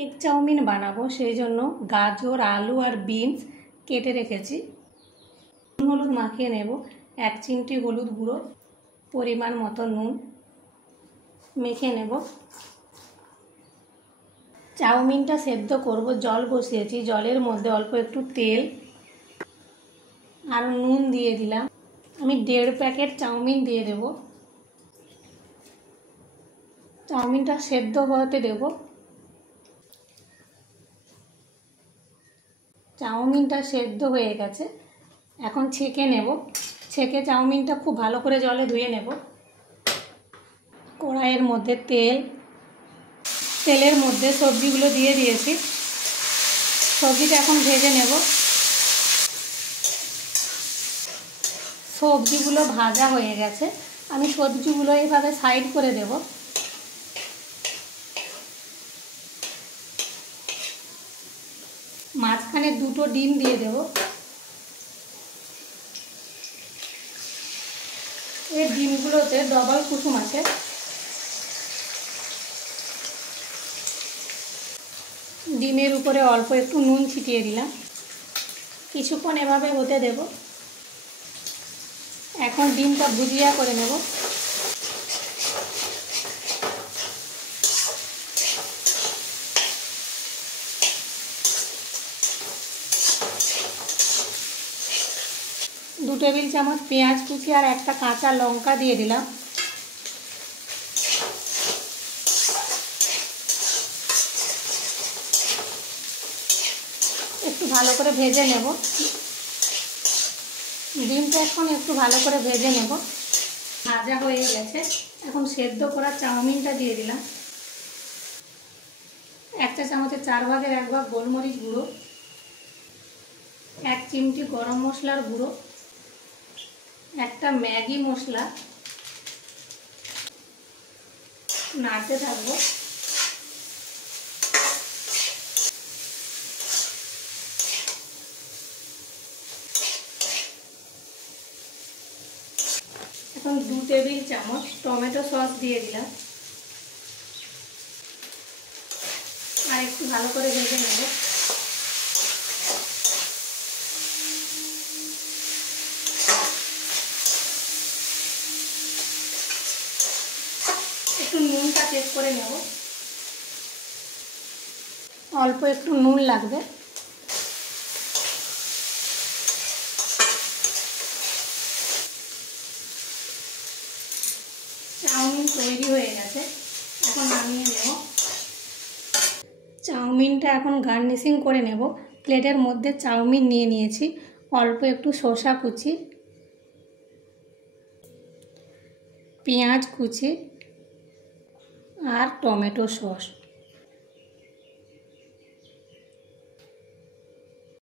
Egg chowmein বানাবো, সেই জন্য গাজর, আলু আর বিনস কেটে রেখেছি। হলুদ মাখিয়ে নেব, 1 চিমটি হলুদ গুঁড়ো, পরিমাণ মতো নুন মেখে নেব। চাউমিনটা সেদ্ধ করব, জল বসিয়েছি, জলের মধ্যে অল্প একটু তেল আর নুন দিয়ে দিলাম। আমি 1.5 প্যাকেট চাউমিন দিয়ে দেব। চাউমিনটা সেদ্ধ হতে দেব। চাউমিনটা সেদ্ধ হয়ে গেছে, এখন ছেঁকে নেব। ছেঁকে চাউমিনটা খুব ভালো করে জলে ধুয়ে নেব। কড়াইয়ের মধ্যে তেলের মধ্যে সবজিগুলো দিয়ে দিয়েছি। সবজিটা এখন ভেজে নেব। সবজিগুলো ভাজা হয়ে গেছে, আমি সবজিগুলো এইভাবে সাইড করে দেব। মাঝখানে 2টো ডিম দিয়ে দেব। এই ডিমগুলোতে ডবল কুসুম আছে। ডিমের উপরে অল্প একটু নুন ছিটিয়ে দিলাম। কিছুক্ষণ এভাবে হতে দেব। এখন ডিমটা ভুজিয়া করে নেব। দু টেবিল চামচ পেঁয়াজ কুচি আর একটা কাঁচা লঙ্কা দিয়ে দিলাম। একটু ভালো করে ভেজে নেব। ডিমটা এখন একটু ভালো করে ভেজে নেব। ভাজা হয়ে গেছে, এখন সেদ্ধ করা চাউমিনটা দিয়ে দিলাম। 1 চা চামচের 4 ভাগের 1 ভাগ গোলমরিচ গুঁড়ো, 1 চিমটি গরম মশলার গুঁড়ো, একটা ম্যাগি মশলা, নাড়তে থাকবো। এখন 2 টেবিল চামচ টমেটো সস দিয়ে দিলাম। আর একটু ভালো করে ভেজে নেব। একটু নুনটা চেক করে নেব। অল্প একটু নুন লাগবে। চাউমিন তৈরি হয়ে গেছে, এখন নামিয়ে নেব। চাউমিনটা এখন গার্নিশিং করে নেব। প্লেটের মধ্যে চাউমিন নিয়ে নিয়েছি, অল্প একটু শসা কুচি, পেঁয়াজ কুচি আর টমেটো সস।